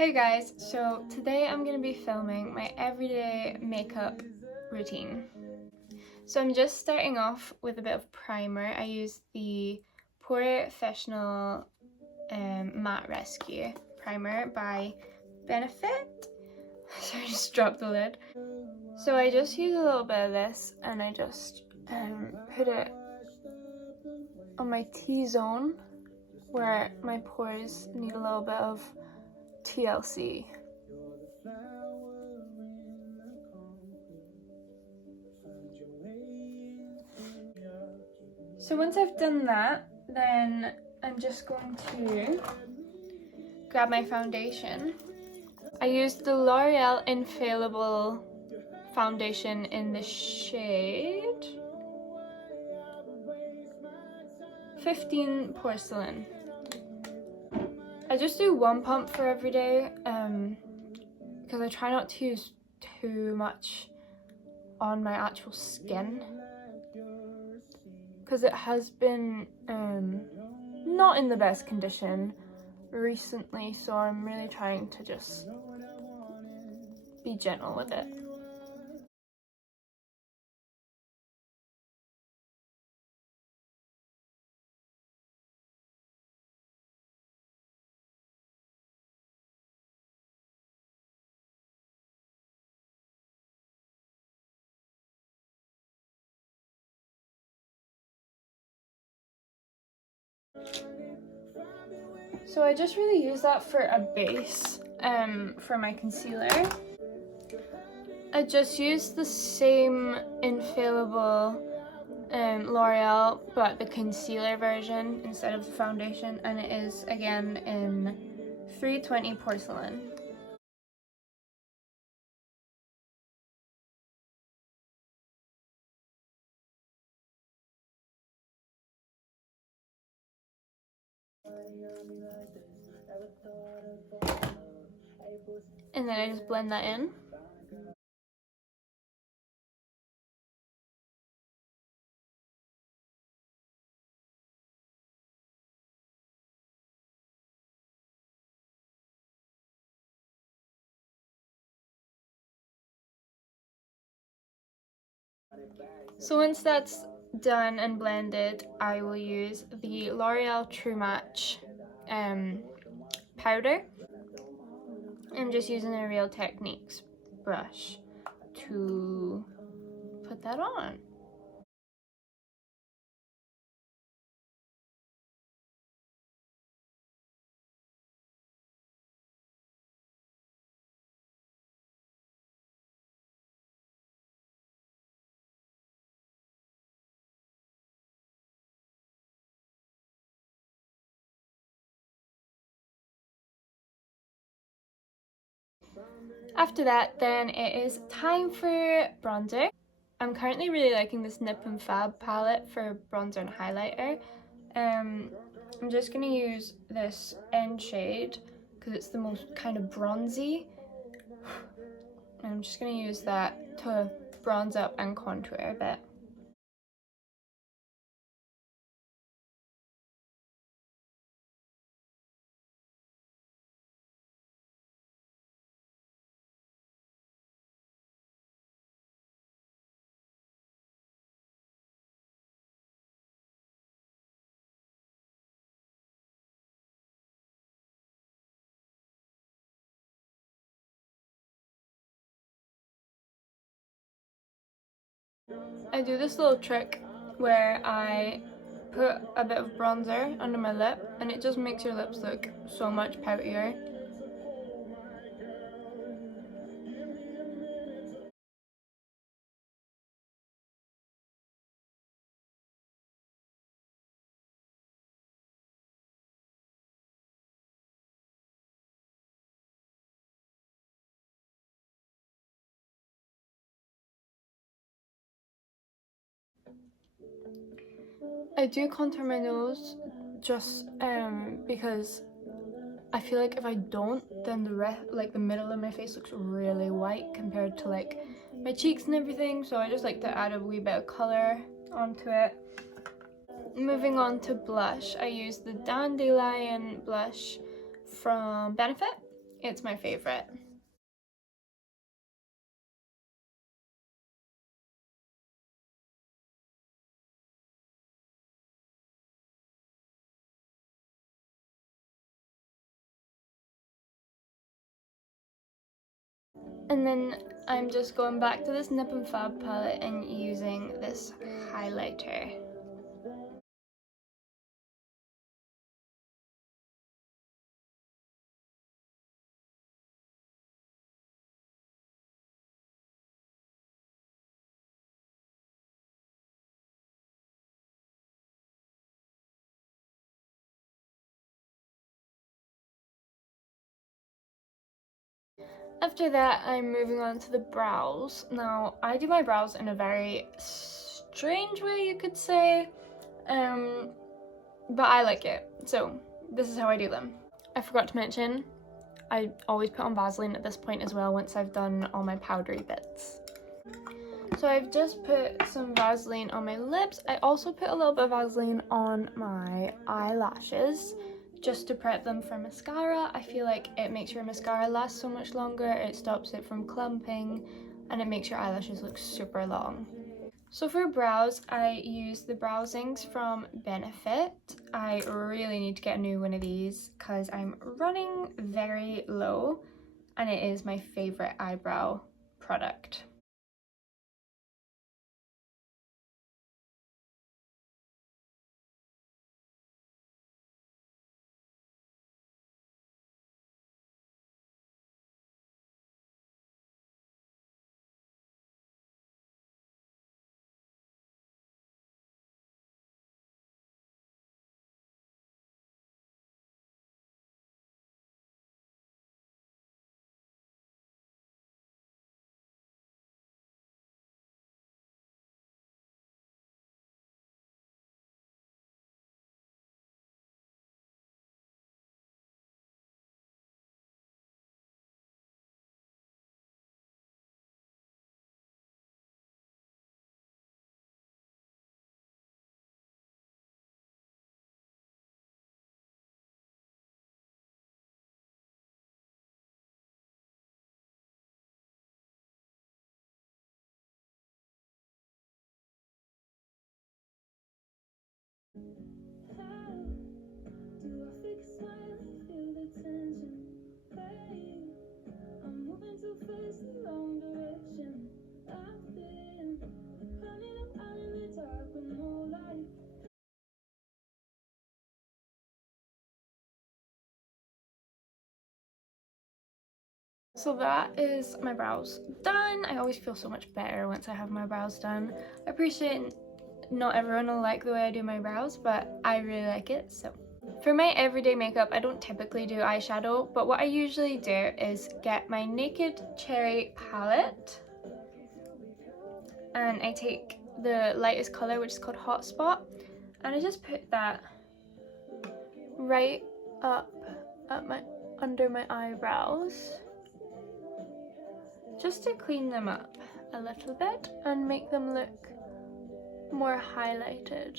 Hey guys, so today I'm going to be filming my everyday makeup routine. So I'm just starting off with a bit of primer. I use the Professional Matte Rescue Primer by Benefit. Sorry, I just dropped the lid. So I just use a little bit of this and I just put it on my T-zone where my pores need a little bit of TLC. So once I've done that, then I'm just going to grab my foundation. I used the L'Oreal Infallible foundation in the shade 15 Porcelain. I just do one pump for every day because I try not to use too much on my actual skin because it has been not in the best condition recently, so I'm really trying to just be gentle with it. So I just really use that for a base for my concealer. I just use the same Infallible L'Oreal, but the concealer version instead of the foundation, and it is again in 320 Porcelain. And then I just blend that in. So once that's done and blended, I will use the L'Oreal True Match powder. I'm just using a Real Techniques brush to put that on. After that, then it is time for bronzer. I'm currently really liking this Nip and Fab palette for bronzer and highlighter. I'm just going to use this end shade because it's the most kind of bronzy. And I'm just going to use that to bronze up and contour a bit. I do this little trick where I put a bit of bronzer under my lip and it just makes your lips look so much poutier. I do contour my nose just because I feel like if I don't, then the middle of my face looks really white compared to like my cheeks and everything, so I just like to add a wee bit of colour onto it. Moving on to blush, I use the Dandelion blush from Benefit. It's my favourite. And then I'm just going back to this Nip and Fab palette and using this highlighter. After that, I'm moving on to the brows. Now, I do my brows in a very strange way, you could say, but I like it, so this is how I do them. I forgot to mention, I always put on Vaseline at this point as well once I've done all my powdery bits. So I've just put some Vaseline on my lips. I also put a little bit of Vaseline on my eyelashes just to prep them for mascara. I feel like it makes your mascara last so much longer, it stops it from clumping, and it makes your eyelashes look super long. So for brows, I use the Browsings from Benefit. I really need to get a new one of these because I'm running very low and it is my favourite eyebrow product. So that is my brows done. I always feel so much better once I have my brows done. I appreciate not everyone will like the way I do my brows, but I really like it, so. For my everyday makeup, I don't typically do eyeshadow, but what I usually do is get my Naked Cherry palette and I take the lightest colour, which is called Hotspot, and I just put that right up at under my eyebrows just to clean them up a little bit and make them look more highlighted.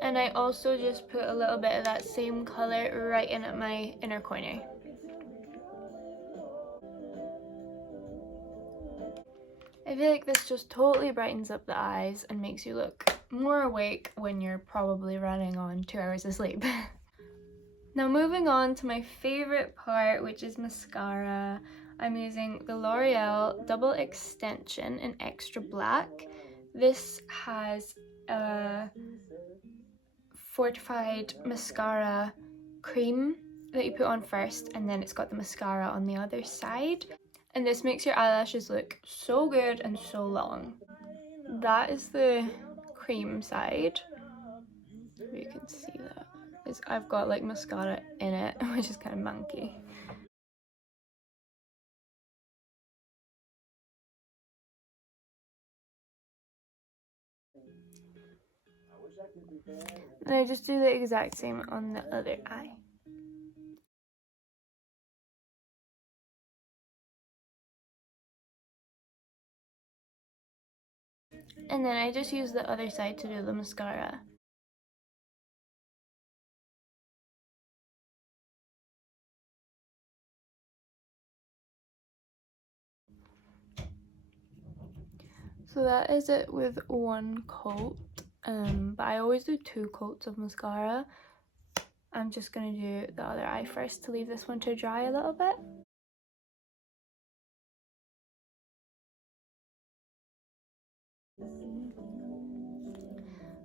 And I also just put a little bit of that same colour right in at my inner corner. I feel like this just totally brightens up the eyes and makes you look more awake when you're probably running on 2 hours of sleep. Now moving on to my favourite part, which is mascara. I'm using the L'Oreal Double Extension in Extra Black. This has a fortified mascara cream that you put on first, and then it's got the mascara on the other side. And this makes your eyelashes look so good and so long. That is the cream side. If you can see that. I've got like mascara in it, which is kind of manky. And I just do the exact same on the other eye. And then I just use the other side to do the mascara. So that is it with one coat, but I always do 2 coats of mascara. I'm just going to do the other eye first to leave this one to dry a little bit.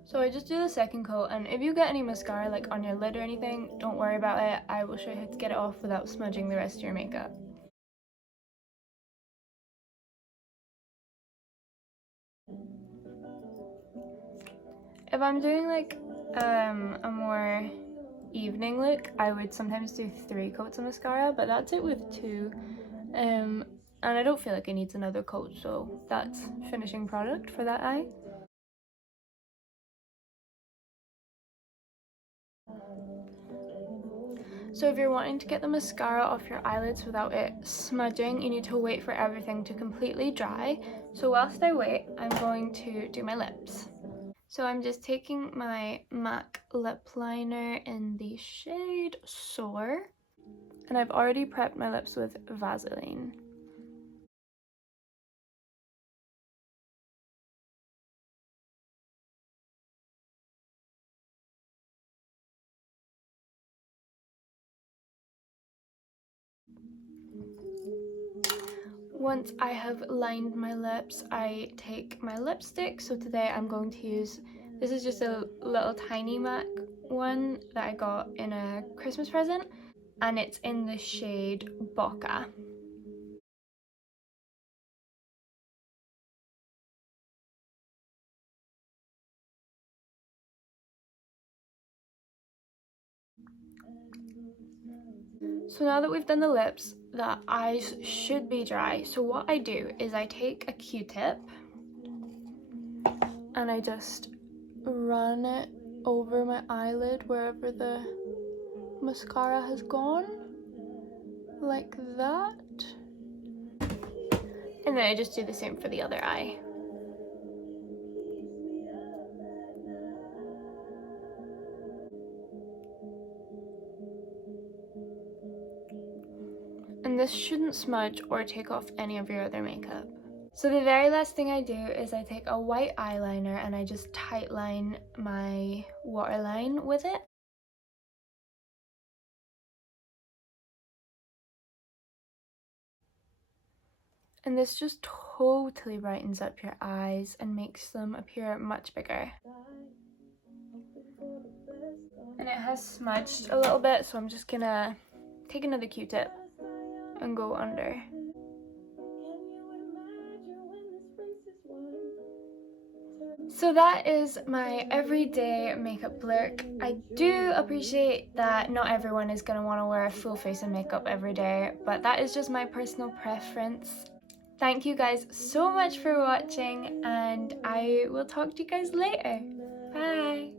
So I just do the second coat, and if you get any mascara like on your lid or anything, don't worry about it. I will show you how to get it off without smudging the rest of your makeup. If I'm doing like a more evening look, I would sometimes do 3 coats of mascara, but that's it with 2. And I don't feel like it needs another coat, so that's finishing product for that eye. So if you're wanting to get the mascara off your eyelids without it smudging, you need to wait for everything to completely dry. So whilst I wait, I'm going to do my lips. So I'm just taking my MAC lip liner in the shade Soar, and I've already prepped my lips with Vaseline. Once I have lined my lips, I take my lipstick. So today I'm going to use, this is just a little tiny MAC one that I got in a Christmas present, and it's in the shade Bokeh. So now that we've done the lips, the eyes should be dry. So what I do is I take a Q-tip and I just run it over my eyelid wherever the mascara has gone, like that. And then I just do the same for the other eye. And this shouldn't smudge or take off any of your other makeup. So the very last thing I do is I take a white eyeliner and I just tightline my waterline with it. And this just totally brightens up your eyes and makes them appear much bigger. And it has smudged a little bit, so I'm just gonna take another Q-tip and go under. So that is my everyday makeup look. I do appreciate that not everyone is going to want to wear a full face of makeup every day, but that is just my personal preference. Thank you guys so much for watching, and I will talk to you guys later. Bye!